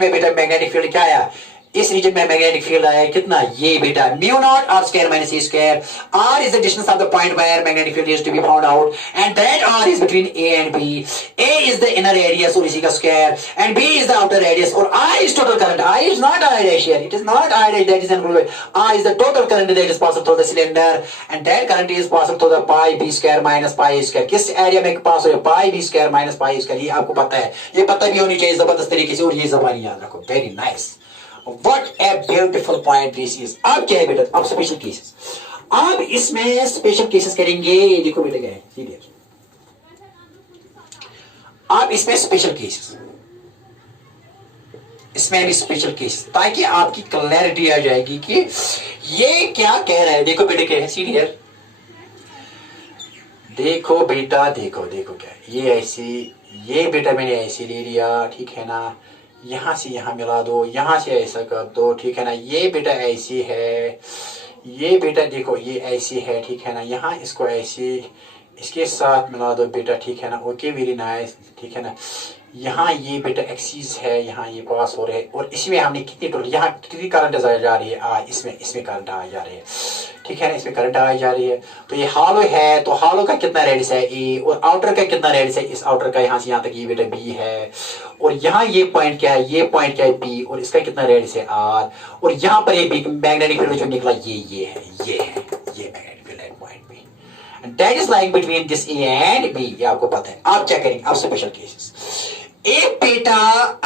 में बेटा magnetic field क्या आया? इस reason में magnetic field आया कितना? ये बेटा mu naught r square minus A square. R is the distance of the point where magnetic field is to be found out, and that r is between A and b. A is the inner radius और इसी का square, and B is the outer radius, और I is total current. I is not I dash here, it is not I dash, that is included. I is the total current that is passing through the cylinder, and that current is passing through the pi B square minus pi square. किस area में pass हो? Pi B square minus pi square. ये आपको पता है, ये पता भी होनी चाहिए जबरदस्त तरीके से, और ये जबानी याद रखो. Very nice. What a beautiful point this is. अब क्या है बेटा? अब स्पेशल केसेस. अब इसमें स्पेशल केसेस करेंगे. देखो बेटा क्या है, सीधे अब इसमें स्पेशल केसेस, इसमें भी स्पेशल केसेस, ताकि आपकी क्लैरिटी आ जाएगी कि ये क्या कह रहा है. देखो बेटा क्या है, सीनियर देखो बेटा, देखो क्या है ये ऐसी, ये बेटा मैंने ऐसे ले लिया, ठीक है ना. यहां से यहां मिला दो, यहां से ऐसा कर दो, ठीक है ना. ये बेटा ऐसी है, ये बेटा देखो ये ऐसी है, ठीक है ना. यहाँ इसको ऐसे इसके साथ मिला दो बेटा, ठीक है ना. ओके वेरी नाइस, ठीक है ना. यहाँ ये बेटा एक्सिस है, यहाँ ये पास हो रहे हैं, और इसमें हमने कितनी टोटल यहाँ कितनी करंट जा रही है? इसमें करंट आ जा रही है, ठीक है ना. इसमें करंट आ जा रही है. तो ये हालो है, तो हालो का कितना रेडियस है? ए. और आउटर का कितना रेडियस है? इस आउटर का यहाँ से यहाँ तक ये बेटा बी है, और यहाँ ये पॉइंट क्या है? ये पॉइंट क्या है? बी. और इसका कितना रेडियस है? आर. और यहाँ पर ये मैग्नेटिक फील्ड जो निकला ये है मैग्नेटिक फील्ड है point B, and that is lying between this A and B. ये आपको पता है. आप क्या करेंगे? आप स्पेशल केसेस. एक बेटा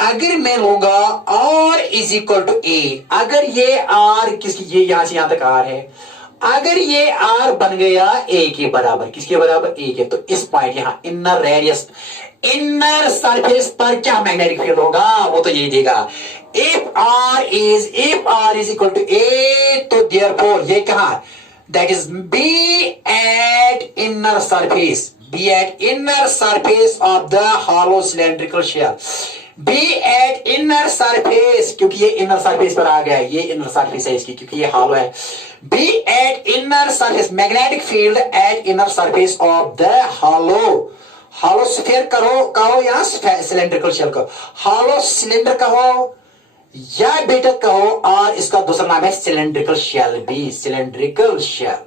अगर मैं लूंगा R इज इक्वल टू ए, अगर ये R किसकी, ये यहां से यहां तक R है, अगर ये R बन गया A के बराबर, किसके बराबर? A के. तो इस पॉइंट यहां इनर रेडियस, इनर सरफेस पर क्या मैग्नेटिक फील्ड होगा? वो तो यही देगा. If R is equal to A, तो देयरफॉर ये कहां? That is B at inner surface. Be at inner surface of the hollow cylindrical shell. Be at inner surface, क्योंकि ये inner surface पर आ गया है, ये inner surface है इसकी, क्योंकि ये hollow है. Be at inner surface, magnetic field at inner surface of the hollow sphere कहो या cylindrical shell कहो, hollow cylinder कहो या बेटा कहो, और इसका दूसरा नाम है cylindrical shell. B cylindrical shell.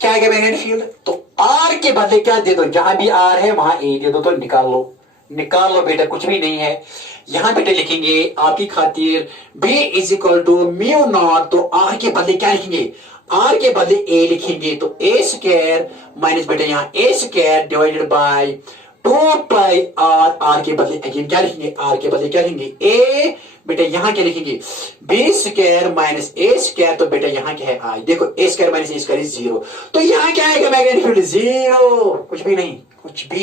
क्या है मैग्नेटिक फील्ड? तो आर के बदले क्या दे दो? जहां भी आर है वहां ए दे दो, तो निकाल लो बेटा, कुछ भी नहीं है. यहां बेटा लिखेंगे आपकी खातिर B is equal to mu naught. तो आर के बदले क्या लिखेंगे? आर के बदले ए लिखेंगे, तो ए स्क्वायर माइनस बेटा यहाँ a square divided by 2 pi r के बदले अगेन क्या लिखेंगे? आर के बदले क्या लिखेंगे? ए. बेटा यहाँ क्या लिखेंगे? बी स्क्वायर माइनस ए स्क्वायर. तो बेटा यहाँ क्या है? आई. देखो a square minus A square is 0. तो यहाँ क्या आएगा? Magnetic field 0. कुछ भी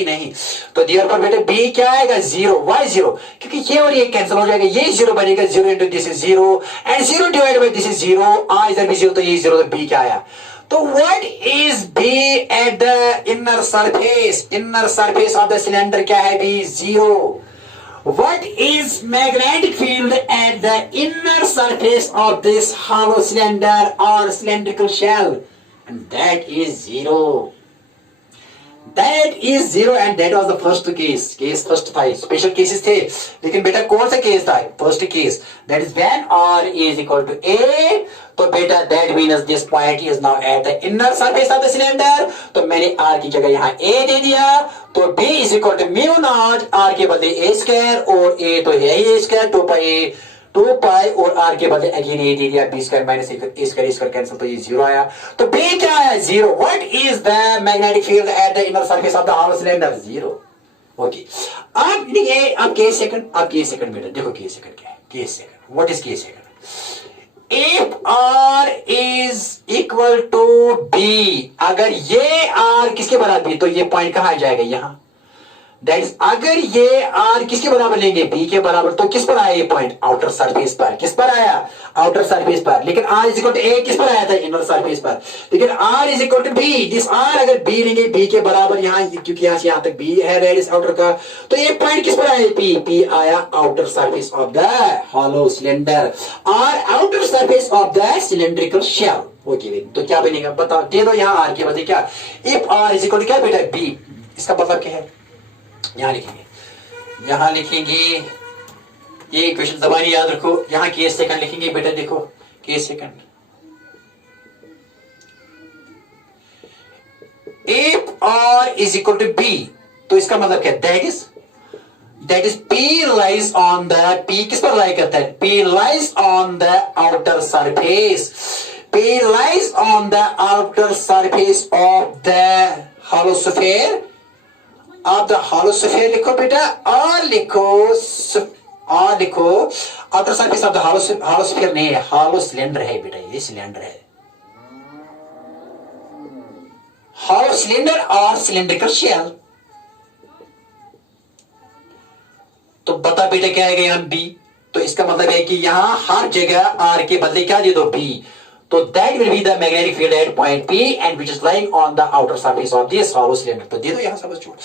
नहीं. तो देयरफॉर बेटा बी क्या आएगा? 0. वाई 0? क्योंकि ये और ये कैंसिल हो जाएगा, ये 0 बनेगा. 0 into this is 0 and 0 divide by this is 0. आई इधर भी 0, तो ये 0. तो बी क्या आया? तो what is B at the inner surface? Inner surface of the cylinder क्या है? B 0. What is magnetic field at the inner surface of this hollow cylinder or cylindrical shell? And that is 0. That is 0, and that was the first case. Case first था. Special cases थे, लेकिन बेटा कौन सा case था? First case. That is when R is equal to A. तो बेटा that means this point is now at the inner surface of the cylinder. तो मैंने R की जगह यहाँ A दे दिया. तो B is equal to mu naught, R के बदले A स्क्वायर, और A तो है ही A स्क्वायर, 2 पाई और R के बदले अगेन A दे दिया, B square minus A square cancel, तो ये 0 आया. तो B क्या आया? 0. What is the magnetic field eight the inner surface of the hollow cylinder? 0. Okay. अब ये अब केस सेकंड बेटा देखो, केस सेकंड क्या है? Case second. What is case second? If R is equal to B, अगर ये R किसके बराबर है, तो ये पॉइंट कहां आ जाएगा? यहां. दैट इज अगर ये आर किसके बराबर लेंगे, बी के बराबर, तो किस पर आया ये पॉइंट, आउटर सरफेस पर। किस पर आया, आउटर सरफेस पर। लेकिन R is equal to A किस पर आया था, इनर सरफेस पर। लेकिन R is equal to B, this R अगर बी लेंगे बी के बराबर यहाँ, क्योंकि यहाँ से यहाँ तक बी है रेडियस आउटर का, तो ये पॉइंट किस पर आया, पी। पी आया outer surface of the hollow cylinder, R outer surface of the cylindrical shell. Okay, तो क्या बनेगा बताओ, दे दो यहाँ आर के बदले क्या, if R is equal to क्या बेटा, बी। इसका मतलब क्या है, यहां लिखेंगे, यहां लिखेंगे ये इक्वेशन जबानी याद रखो, यहां केस सेकंड लिखेंगे बेटा, देखो case second, if R is equal to B, तो इसका मतलब क्या, that is P lies on the, P किस पर लाई करता है, P lies on the outer surface, P lies on the outer surface of the hollow sphere, आप the hollow sphere लिखो बेटा, और लिखो outer surface of the hollow sphere नहीं है, हॉलो सिलेंडर है बेटा, ये सिलेंडर है, हॉलो सिलेंडर और सिलेंड्रिकल शेल। तो बता बेटा क्या आएगा यहां बी, तो इसका मतलब है कि यहां हर जगह आर के बदले क्या दे दो, बी। तो that will be the magnetic field at point P and which is lying on the outer surface of this hollow cylinder. तो दे दो यहां सब्स्टिट्यूट,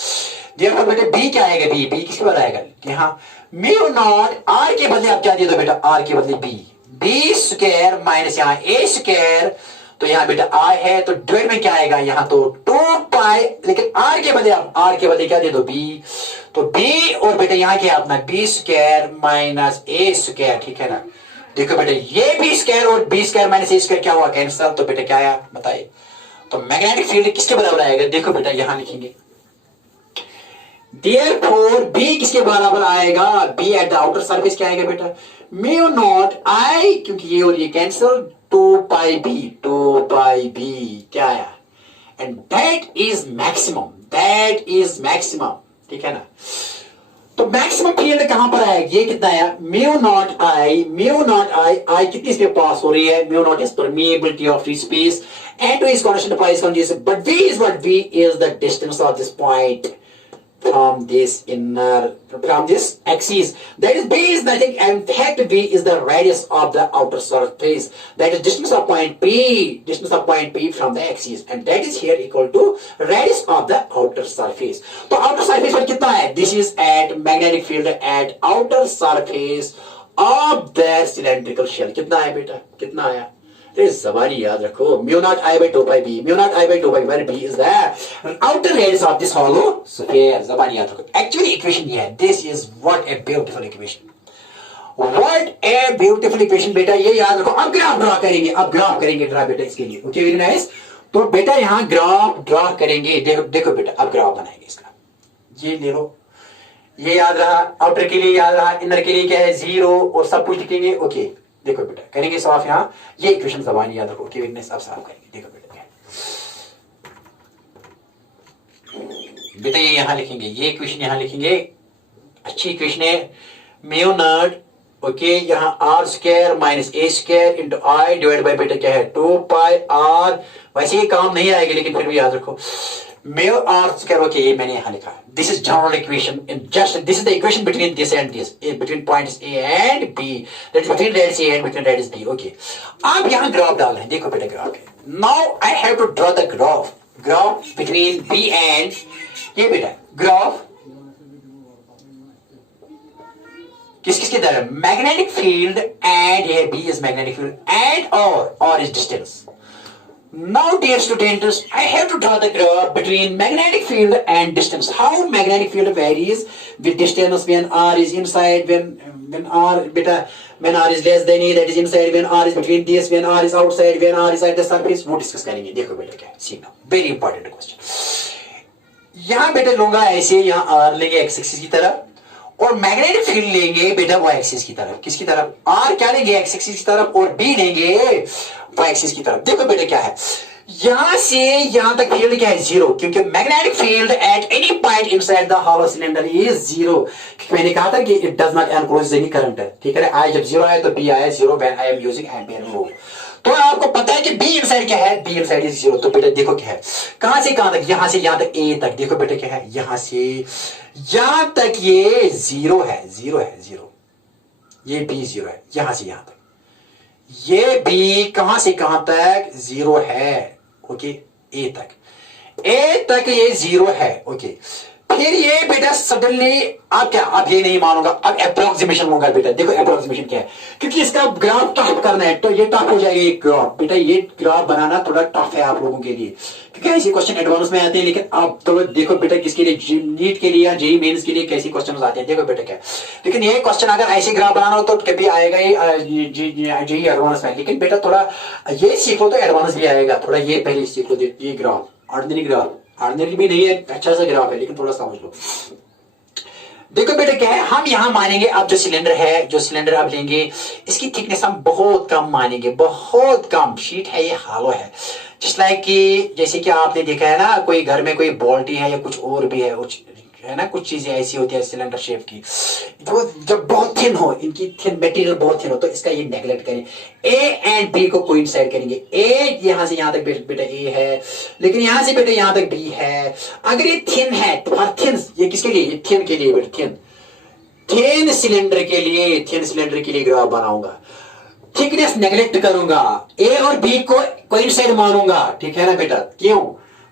देयरफॉर बेटा बी क्या आएगा, बी, बी किसके बराबर आएगा, यहां म्यू नॉट, आर के बदले आप क्या दे दो बेटा, आर के बदले बी, बी स्क्वायर माइनस यहां ए स्क्वायर, तो यहां बेटा आर है तो डिवाइड में क्या आएगा, यहां तो 2 पाई, लेकिन आर के बदले आप आर के बदले क्या दे दो, बी, तो बी और बेटा यहां क्या अपना बी स्क्वायर माइनस ए स्क्वायर, ठीक है ना। देखो बेटा ये बी स्क्वायर और बी स्क्वायर माइनस ए स्क्वायर क्या हुआ, कैंसिल, तो बेटा क्या आया बताइए, तो मैग्नेटिक फील्ड किसके बराबर आएगा, देखो बेटा यहां लिखेंगे, देयरफॉर बी किसके बराबर आएगा, B at the outer surface क्या आएगा बेटा, म्यू नॉट आई, क्योंकि ये और ये कैंसिल, 2 पाई बी क्या आया, एंड दैट इज मैक्सिमम, ठीक है ना। तो मैक्सिमम फील्ड कहां पर आएगा, ये कितना आया, म्यू नॉट आई कितनी स्पीड पास हो रही है, mu naught is permeability of free space, and is constant pi constant, but we is the distance of this point from this axis, that is b is nothing, and in fact b is the radius of the outer surface, that is distance of point p from the axis, and that is here equal to radius of the outer surface. तो outer surface पर कितना है, this is at magnetic field at outer surface of the cylindrical shell, कितना है बेटा, कितना आया, जबानी याद रखो, mu naught I by 2 pi B, mu naught I by 2 pi, where B is the outer radius of this hollow sphere, जबानी याद रखो। एक्चुअली इक्वेशन ये है, this is what a beautiful equation, what a beautiful equation बेटा, ये याद रखो। अब ग्राफ ड्रा करेंगे ड्रा बेटा इसके लिए, ओके वेरी नाइस। तो बेटा यहां ग्राफ ड्रा करेंगे, देखो बेटा अब ग्राफ बनाएंगे इसका, ये ले लो, ये याद रहा, आउटर के लिए याद रहा, इनर के लिए क्या है 0 और सब कुछ लिखेंगे, ओके। देखो बेटा करेंगे साफ, यहां ये इक्वेशन जबानी याद रखो, ओके वेरी नाइस, अब साफ करेंगे, देखो बेटा ये यहां लिखेंगे, ये इक्वेशन यहां लिखेंगे, अच्छी इक्वेशन है, म्यू नॉट, ओके, यहां are square minus A square into I divide by बेटा क्या है 2 पाई आर, वैसे ये काम नहीं आएगी लेकिन फिर भी याद रखो, म्यू आर स्क्वायर, ओके ये मैंने यहां लिखा है, this is general equation, in just this is the equation between this and this, between points A and B, that is between radius A and between radius B, okay. अब यहां graph डाल रहे हैं, देखो बेटा ग्राफ है, now I have to draw the graph between B and, ये बेटा ग्राफ किस-किसकी तरह, मैग्नेटिक फील्ड एंड, ये b is magnetic field and और is distance. Now dear students, I have to draw the graph between magnetic field and distance. How magnetic field varies with distance when r is inside, when r is less than a, that is inside, when r is between this, when r is outside, when r is at the surface, वो discuss करेंगे। देखो बेटा क्या सीखना, very important question. यहाँ बेटा लूंगा ऐसे, यहाँ r लेंगे x एक्सिस की तरफ और मैग्नेटिक फील्ड लेंगे बेटा y एक्सिस की तरफ, किसकी तरफ, r क्या लेंगे x एक्सिस की तरफ और b लेंगे y एक्सिस की तरफ। देखो बेटा क्या है, यहां से यहां तक फील्ड क्या है 0, क्योंकि magnetic field at any point inside the hollow cylinder is 0। मैंने कहा था कि it does not enclose any current, ठीक है। आई जब 0 आया तो b आया 0 when I am using ampere rule. तो आपको पता है कि b इनसाइड क्या है, b इनसाइड इज 0। तो बेटा देखो क्या है, कहां से कहां तक, यहां से यहां तक ए तक, देखो बेटा क्या है, यहां से यहां तक ये जीरो है, जीरो है, जीरो, ये बी जीरो है, यहां से यहां तक ये बी कहां से कहां तक जीरो है, ओके, ए तक ये जीरो है, ओके। फिर ये बेटा सडनली, अब क्या, अब ये नहीं मानूंगा, अब अप्रोक्सीमेशन लूंगा बेटा। देखो अप्रोक्सीमेशन क्या है, क्योंकि इसका ग्राफ टफ करना है, तो ये टफ हो जाएगा ये ग्राफ बेटा, ये ग्राफ बनाना थोड़ा टफ है आप लोगों के लिए, क्योंकि ऐसे क्वेश्चन एडवांस में आते हैं। लेकिन आप तो देखो बेटा किसके लिए, नीट के लिए या जेईई मेंस के लिए कैसे क्वेश्चन आते हैं, देखो बेटा क्या। लेकिन ये क्वेश्चन अगर ऐसे ग्राफ बनाना हो तो कभी आएगा ही जेईई एडवांस में, लेकिन बेटा थोड़ा ये सीख लो तो एडवांस भी आएगा, थोड़ा ये पहले सीख लो। ये ग्राफ ऑर्डिनरी ग्राफ, ऑर्डिनरी भी नहीं है, अच्छा सा ग्राफ है, लेकिन थोड़ा समझ लो। देखो बेटा क्या है, हम यहां मानेंगे अब जो सिलेंडर है, जो सिलेंडर अब लेंगे, इसकी थिकनेस हम बहुत कम मानेंगे, बहुत कम। शीट है ये, हालो है, जिस लाइक कि जैसे कि आपने देखा है ना, कोई घर में कोई बोल्टी है या कुछ और भी है, कुछ है ना, कुछ चीजें ऐसी होती है सिलेंडर शेप की, जो जब बहुत थिन हो, इनकी थिन मटेरियल बहुत थिन हो, तो इसका ये नेगलेक्ट करें। ए एंड बी को कोइंसाइड करेंगे, ए यहां से यहां तक बेटा ए है, लेकिन यहां से बेटा यहां तक बी है। अगर ये थिन है तो थिन, ये किसके लिए, ये थिन के लिए बेटा, थिन, थिन सिलेंडर के लिए, थिन सिलेंडर के लिए ग्राफ बनाऊंगा, थिकनेस नेगलेक्ट करूंगा, ए और बी को कोइंसाइड मानूंगा, ठीक है ना बेटा, क्यों,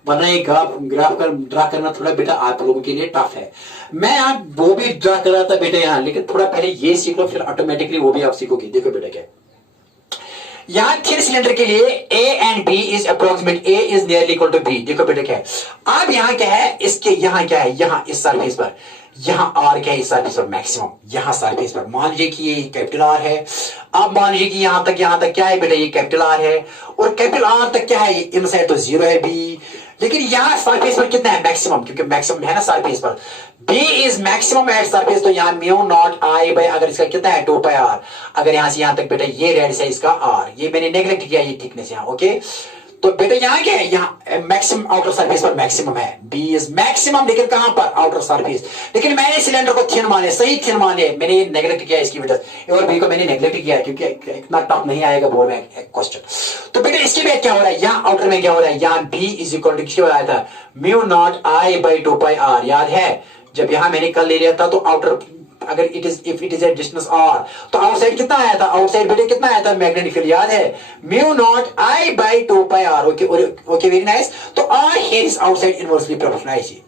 वरना ये ग्राफ का ड्रा करना थोड़ा बेटा आप लोगों के लिए टफ है। मैं आप वो भी ड्रा कर रहा था बेटा यहां, लेकिन थोड़ा पहले ये सीख लो, फिर ऑटोमेटिकली वो भी आप सीखोगे। देखो बेटा क्या, यहां थिन सिलेंडर के लिए A and B is approximate, A is nearly equal to B. देखो बेटा क्या है, अब यहां क्या है, इसके यहां क्या है, यहां इस सरफेस पर, यहां आर क्या है इस सरफेस पर, मैक्सिमम यहां सरफेस पर, मान लीजिए कि ये कैपिटल आर है। अब मान लीजिए कि यहां तक क्या है बेटा, ये कैपिटल आर है, और कैपिटल आर तक क्या है, इनसाइड तो जीरो है बी, लेकिन यहां सरफेस पर कितना है, मैक्सिमम, क्योंकि मैक्सिमम है ना सरफेस पर, B is maximum at surface, तो यहां म्यू नॉट आई बाय, अगर इसका कितना है 2 पाई आर, अगर यहां से यहां तक बेटा ये रेडियस है इसका आर, ये मैंने नेग्लेक्ट किया ये थिकनेस यहां, ओके। तो बेटा यहां क्या है, यहां मैक्सिमम आउटर सरफेस पर मैक्सिमम है, बी इज मैक्सिमम, लेकिन कहां पर, आउटर सरफेस। लेकिन मैंने सिलेंडर को थिन माने, सही थिन माने, मैंने नेग्लेक्ट किया इसकी वजह से, और बी को मैंने नेग्लेक्ट किया क्योंकि इतना टफ नहीं आएगा बोर्ड में क्वेश्चन। तो बेटा इसके लिए क्या हो रहा है, यहां आउटर में क्या हो रहा है, यहां बी इज इक्वल टू किसके आया था, mu naught I by 2 pi R, याद है जब यहां मैंने कल ले लिया था, तो आउटर अगर if it is a distance R, तो आउटसाइड कितना आया था, आउटसाइड बेटे कितना आया था, मैग्नेटिक फील्ड याद है, mu naught I by 2 pi r, okay okay, very nice. तो r here is outside inversely proportional, ऐसे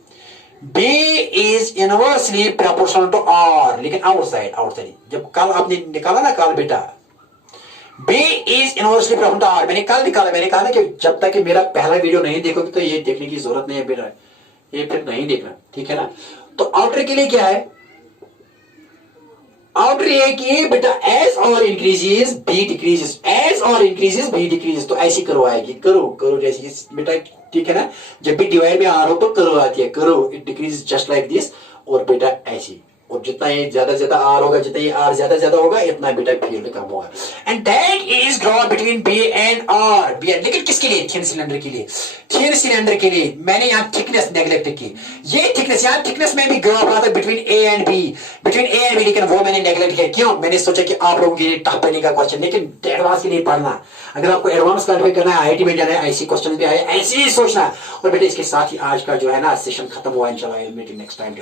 b is inversely proportional to r, लेकिन आउटसाइड, आउटसाइड जब कल आपने निकाला ना कल बेटा, b is inversely proportional to r, मैंने कल निकाला, मैंने कहा ना कि जब तक कि मेरा पहला वीडियो नहीं देखोगे तो ये देखने की जरूरत नहीं है बेटा, ये फिर नहीं देखना, ठीक है ना। तो आउटर के लिए क्या है, आउटर ये कि बेटा एज और इंक्रीजेस बी डिक्रीजेस, एज और इंक्रीजेस बी डिक्रीजेस, तो ऐसी करो आएगी, करो करो जैसे बेटा, ठीक है ना, जब भी डिवाइड में आर हो तो करो आती है, करो, it decreases just like this, और बेटा ऐसी, और जितना ये ज्यादा आर होगा, जितना ये आर ज्यादा होगा, इतना बेटा फील्ड कम होगा। And that is draw between B and R, B, लेकिन किसके लिए, थिन सिलेंडर के लिए, थिन सिलेंडर के लिए मैंने यहाँ थिकनेस नेग्लेक्ट की, ये थिकनेस, यहाँ थिकनेस में भी ग्राफ आता है between A and B, between A and B, लेकिन वो मैंने नेग्लेक्ट किया, क्यों, मैंने सोचा कि आप लोगों के लिए टफ बनेगा क्वेश्चन, लेकिन एडवांस के लिए पढ़ना, अगर आपको एडवांस क्वालिफाई करना है, आईआईटी में जाना है, ऐसी क्वेश्चन भी आए, ऐसे ही सोचना। और बेटा इसके साथ ही आज का जो है ना सेशन खत्म हुआ, इंशाल्लाह नेक्स्ट टाइम।